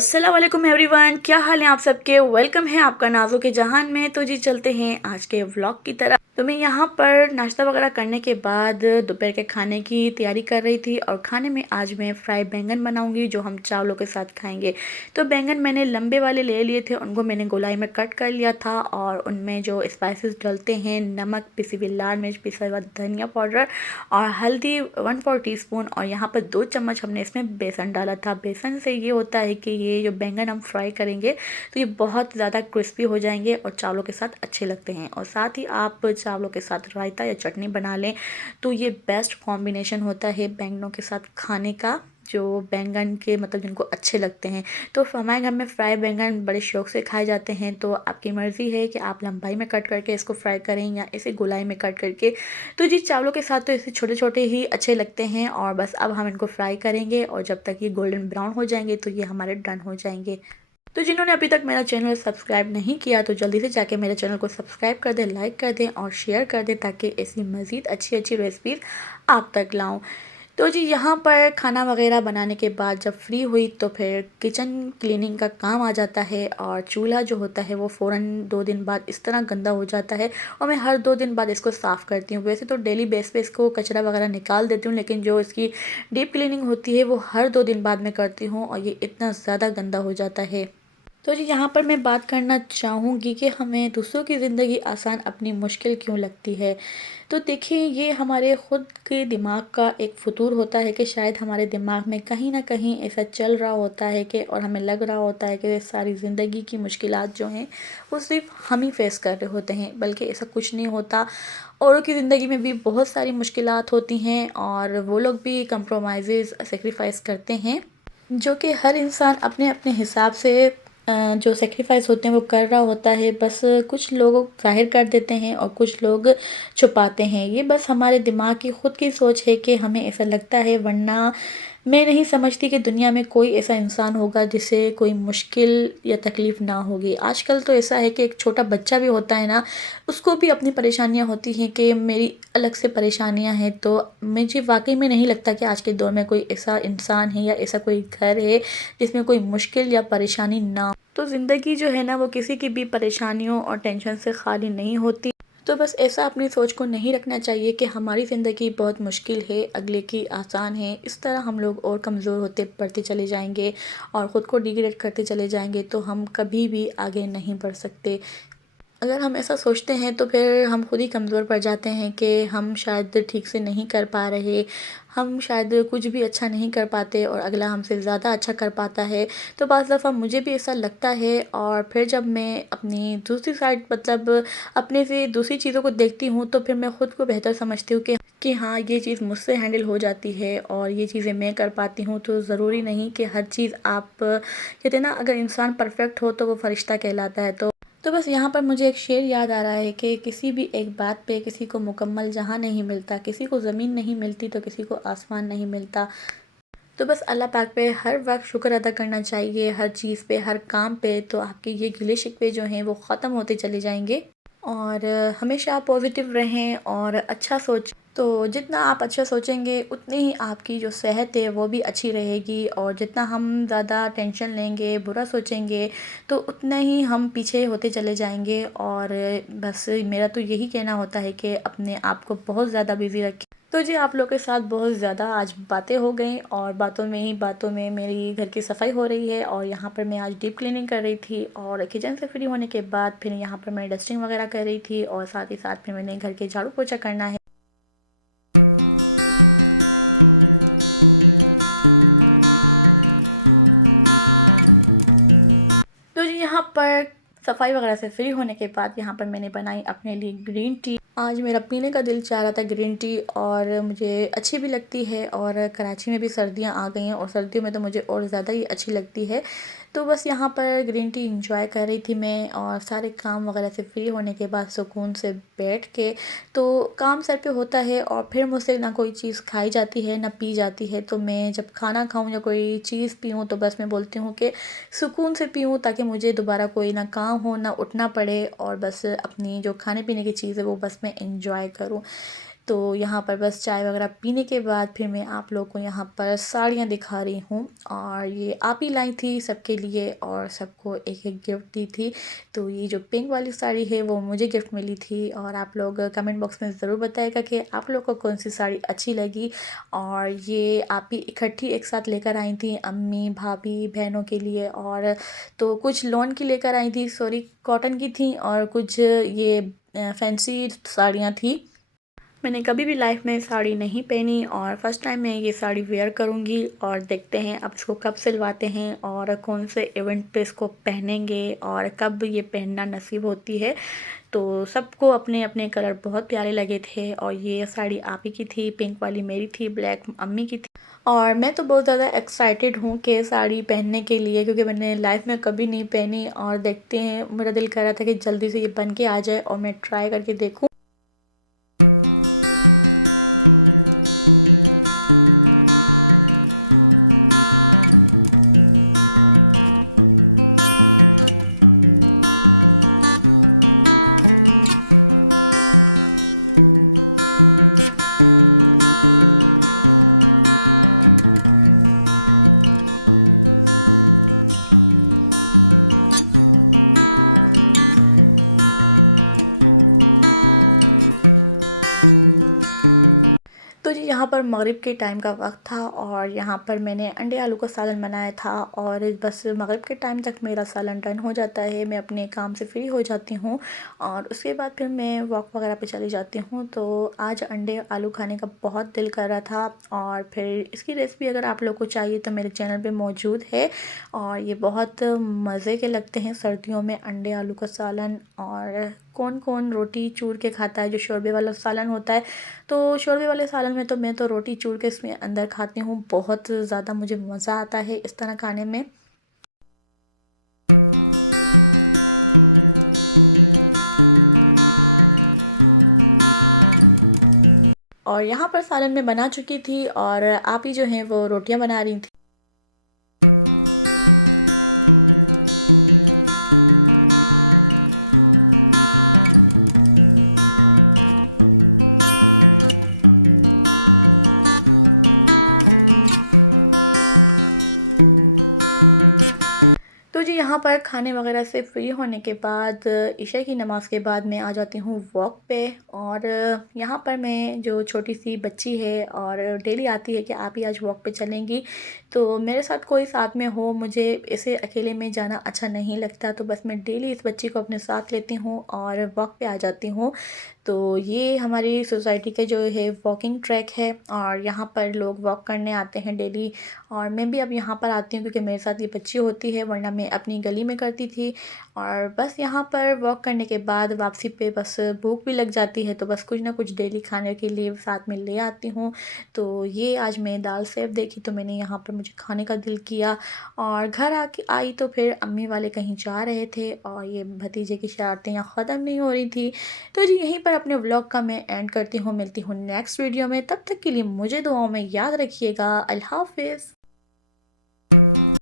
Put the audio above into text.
अस्सलाम वालेकुम एवरीवन, क्या हाल है आप सबके। वेलकम है आपका नाज़ों के जहान में। तो जी चलते हैं आज के व्लॉग की तरफ। तो मैं यहाँ पर नाश्ता वगैरह करने के बाद दोपहर के खाने की तैयारी कर रही थी और खाने में आज मैं फ्राई बैंगन बनाऊंगी जो हम चावलों के साथ खाएंगे। तो बैंगन मैंने लंबे वाले ले लिए थे, उनको मैंने गोलाई में कट कर लिया था और उनमें जो स्पाइसेस डलते हैं, नमक, पिसी हुई लाल मिर्च, पिसा हुआ धनिया पाउडर और हल्दी 1/4 टीस्पून और यहाँ पर 2 चम्मच हमने इसमें बेसन डाला था। बेसन से ये होता है कि ये जो बैंगन हम फ्राई करेंगे तो ये बहुत ज़्यादा क्रिस्पी हो जाएंगे और चावलों के साथ अच्छे लगते हैं। और साथ ही आप चावलों के साथ रायता या चटनी बना लें तो ये बेस्ट कॉम्बिनेशन होता है बैंगनों के साथ खाने का, जो बैंगन के मतलब जिनको अच्छे लगते हैं। तो हमारे घर में फ्राई बैंगन बड़े शौक से खाए जाते हैं। तो आपकी मर्ज़ी है कि आप लंबाई में कट करके इसको फ्राई करें या इसे गोलाई में कट करके। तो जी चावलों के साथ तो इसे छोटे छोटे ही अच्छे लगते हैं और बस अब हम इनको फ्राई करेंगे और जब तक ये गोल्डन ब्राउन हो जाएंगे तो ये हमारे डन हो जाएंगे। तो जिन्होंने अभी तक मेरा चैनल सब्सक्राइब नहीं किया तो जल्दी से जाके मेरे चैनल को सब्सक्राइब कर दें, लाइक कर दें और शेयर कर दें ताकि ऐसी मज़ीद अच्छी अच्छी रेसिपीज़ आप तक लाऊं। तो जी यहाँ पर खाना वगैरह बनाने के बाद जब फ्री हुई तो फिर किचन क्लीनिंग का काम आ जाता है और चूल्हा जो होता है वो फ़ौरन 2 दिन बाद इस तरह गंदा हो जाता है और मैं हर 2 दिन बाद इसको साफ़ करती हूँ। वैसे तो डेली बेस पे इसको कचरा वगैरह निकाल देती हूँ, लेकिन जो इसकी डीप क्लीनिंग होती है वो हर 2 दिन बाद में करती हूँ और ये इतना ज़्यादा गंदा हो जाता है। तो जी यहाँ पर मैं बात करना चाहूँगी कि हमें दूसरों की ज़िंदगी आसान अपनी मुश्किल क्यों लगती है। तो देखिए ये हमारे ख़ुद के दिमाग का एक फतूर होता है कि शायद हमारे दिमाग में कहीं ना कहीं ऐसा चल रहा होता है कि और हमें लग रहा होता है कि सारी ज़िंदगी की मुश्किलात जो हैं वो सिर्फ हम ही फेस कर रहे होते हैं, बल्कि ऐसा कुछ नहीं होता। औरों की ज़िंदगी में भी बहुत सारी मुश्किलात होती हैं और वो लोग भी कंप्रोमाइज़ सेक्रीफाइस करते हैं, जो कि हर इंसान अपने अपने हिसाब से जो सेक्रीफाइस होते हैं वो कर रहा होता है। बस कुछ लोग ज़ाहिर कर देते हैं और कुछ लोग छुपाते हैं। ये बस हमारे दिमाग की ख़ुद की सोच है कि हमें ऐसा लगता है, वरना मैं नहीं समझती कि दुनिया में कोई ऐसा इंसान होगा जिसे कोई मुश्किल या तकलीफ़ ना होगी। आजकल तो ऐसा है कि एक छोटा बच्चा भी होता है ना, उसको भी अपनी परेशानियां होती हैं कि मेरी अलग से परेशानियां हैं। तो मुझे वाकई में नहीं लगता कि आज के दौर में कोई ऐसा इंसान है या ऐसा कोई घर है जिसमें कोई मुश्किल या परेशानी ना हो। तो ज़िंदगी जो है ना वो किसी की भी परेशानियों और टेंशन से खाली नहीं होती। तो बस ऐसा अपनी सोच को नहीं रखना चाहिए कि हमारी ज़िंदगी बहुत मुश्किल है, अगले की आसान है। इस तरह हम लोग और कमज़ोर होते बढ़ते चले जाएंगे और ख़ुद को डिग्रेड करते चले जाएंगे तो हम कभी भी आगे नहीं बढ़ सकते। अगर हम ऐसा सोचते हैं तो फिर हम खुद ही कमज़ोर पड़ जाते हैं कि हम शायद ठीक से नहीं कर पा रहे, हम शायद कुछ भी अच्छा नहीं कर पाते और अगला हमसे ज़्यादा अच्छा कर पाता है। तो बाज़ दफ़ा मुझे भी ऐसा लगता है और फिर जब मैं अपनी दूसरी साइड मतलब अपने से दूसरी चीज़ों को देखती हूँ तो फिर मैं ख़ुद को बेहतर समझती हूँ कि हाँ ये चीज़ मुझसे हैंडल हो जाती है और ये चीज़ें मैं कर पाती हूँ। तो ज़रूरी नहीं कि हर चीज़ आप कहते हैं ना, अगर इंसान परफेक्ट हो तो वो फ़रिश्ता कहलाता है। तो बस यहाँ पर मुझे एक शेर याद आ रहा है कि किसी भी एक बात पे किसी को मुकम्मल जहाँ नहीं मिलता, किसी को ज़मीन नहीं मिलती तो किसी को आसमान नहीं मिलता। तो बस अल्लाह पाक पे हर वक्त शुक्र अदा करना चाहिए, हर चीज़ पे, हर काम पे। तो आपके ये गिले शिकवे जो हैं वो ख़त्म होते चले जाएंगे और हमेशा पॉजिटिव रहें और अच्छा सोच। तो जितना आप अच्छा सोचेंगे उतनी ही आपकी जो सेहत है वो भी अच्छी रहेगी और जितना हम ज़्यादा टेंशन लेंगे, बुरा सोचेंगे तो उतना ही हम पीछे होते चले जाएंगे। और बस मेरा तो यही कहना होता है कि अपने आप को बहुत ज़्यादा बिज़ी रखें। तो जी आप लोग के साथ बहुत ज़्यादा आज बातें हो गई और बातों में मेरी घर की सफाई हो रही है और यहाँ पर मैं आज डीप क्लीनिंग कर रही थी और किचन से फ्री होने के बाद फिर यहाँ पर मैं डस्टिंग वगैरह कर रही थी और साथ ही साथ फिर मैंने घर के झाड़ू पोछा करना है। तो जी यहाँ पर सफाई वगैरह से फ्री होने के बाद यहाँ पर मैंने बनाई अपने लिए ग्रीन टी। आज मेरा पीने का दिल चाह रहा था ग्रीन टी और मुझे अच्छी भी लगती है और कराची में भी सर्दियाँ आ गई हैं और सर्दियों में तो मुझे और ज़्यादा ही अच्छी लगती है। तो बस यहाँ पर ग्रीन टी इंजॉय कर रही थी मैं और सारे काम वगैरह से फ्री होने के बाद सुकून से बैठ के। तो काम सर पे होता है और फिर मुझसे ना कोई चीज़ खाई जाती है ना पी जाती है। तो मैं जब खाना खाऊं या कोई चीज़ पीऊँ तो बस मैं बोलती हूँ कि सुकून से पीऊँ ताकि मुझे दोबारा कोई ना काम हो ना उठना पड़े और बस अपनी जो खाने पीने की चीज़ है वो बस मैं इंजॉय करूँ। तो यहाँ पर बस चाय वगैरह पीने के बाद फिर मैं आप लोगों को यहाँ पर साड़ियाँ दिखा रही हूँ। और ये आप ही लाई थी सबके लिए और सबको एक एक गिफ्ट दी थी। तो ये जो पिंक वाली साड़ी है वो मुझे गिफ्ट मिली थी। और आप लोग कमेंट बॉक्स में ज़रूर बताएगा कि आप लोग को कौन सी साड़ी अच्छी लगी। और ये आप ही इकट्ठी एक साथ लेकर आई थी अम्मी भाभी बहनों के लिए। और तो कुछ लॉन की लेकर आई थी, सॉरी कॉटन की थी, और कुछ ये फैंसी साड़ियाँ थी। मैंने कभी भी लाइफ में साड़ी नहीं पहनी और फर्स्ट टाइम मैं ये साड़ी वेयर करूँगी। और देखते हैं अब इसको कब सिलवाते हैं और कौन से इवेंट पे इसको पहनेंगे और कब ये पहनना नसीब होती है। तो सबको अपने अपने कलर बहुत प्यारे लगे थे। और ये साड़ी आप ही की थी, पिंक वाली मेरी थी, ब्लैक अम्मी की थी। और मैं तो बहुत ज़्यादा एक्साइटेड हूँ कि साड़ी पहनने के लिए, क्योंकि मैंने लाइफ में कभी नहीं पहनी। और देखते हैं, मेरा दिल कर रहा था कि जल्दी से ये बन के आ जाए और मैं ट्राई करके देखूँ। तो जी यहाँ पर मगरिब के टाइम का वक्त था और यहाँ पर मैंने अंडे आलू का सालन बनाया था। और बस मगरिब के टाइम तक मेरा सालन डन हो जाता है, मैं अपने काम से फ्री हो जाती हूँ और उसके बाद फिर मैं वॉक वगैरह पे चली जाती हूँ। तो आज अंडे आलू खाने का बहुत दिल कर रहा था और फिर इसकी रेसिपी अगर आप लोग को चाहिए तो मेरे चैनल पे मौजूद है। और ये बहुत मज़े के लगते हैं सर्दियों में अंडे आलू का सालन। और कौन कौन रोटी चूर के खाता है, जो शोरबे वाला सालन होता है। तो शोरबे वाले सालन में तो मैं तो रोटी चूर के इसमें अंदर खाती हूँ, बहुत ज़्यादा मुझे मज़ा आता है इस तरह खाने में। और यहाँ पर सालन मैं बना चुकी थी और आप ही जो हैं वो रोटियाँ बना रही थी। तो जी यहाँ पर खाने वगैरह से फ्री होने के बाद ईशा की नमाज़ के बाद मैं आ जाती हूँ वॉक पे। और यहाँ पर मैं जो छोटी सी बच्ची है और डेली आती है कि आप ही आज वॉक पे चलेंगी, तो मेरे साथ कोई साथ में हो, मुझे ऐसे अकेले में जाना अच्छा नहीं लगता। तो बस मैं डेली इस बच्ची को अपने साथ लेती हूँ और वॉक पे आ जाती हूँ। तो ये हमारी सोसाइटी का जो है वॉकिंग ट्रैक है और यहाँ पर लोग वॉक करने आते हैं डेली। और मैं भी अब यहाँ पर आती हूँ क्योंकि मेरे साथ ये बच्ची होती है, वरना मैं अपनी गली में करती थी। और बस यहाँ पर वॉक करने के बाद वापसी पे बस भूख भी लग जाती है, तो बस कुछ ना कुछ डेली खाने के लिए साथ में ले आती हूँ। तो ये आज मैं दाल सेव देखी तो मैंने यहाँ पर मुझे खाने का दिल किया। और घर आके आई तो फिर अम्मी वाले कहीं जा रहे थे और ये भतीजे की शरारतें यहाँ ख़त्म नहीं हो रही थी। तो जी यहीं पर अपने व्लॉग का मैं एंड करती हूँ, मिलती हूँ नेक्स्ट वीडियो में। तब तक के लिए मुझे दुआओं में याद रखिएगा। अल्लाह हाफ़िज़।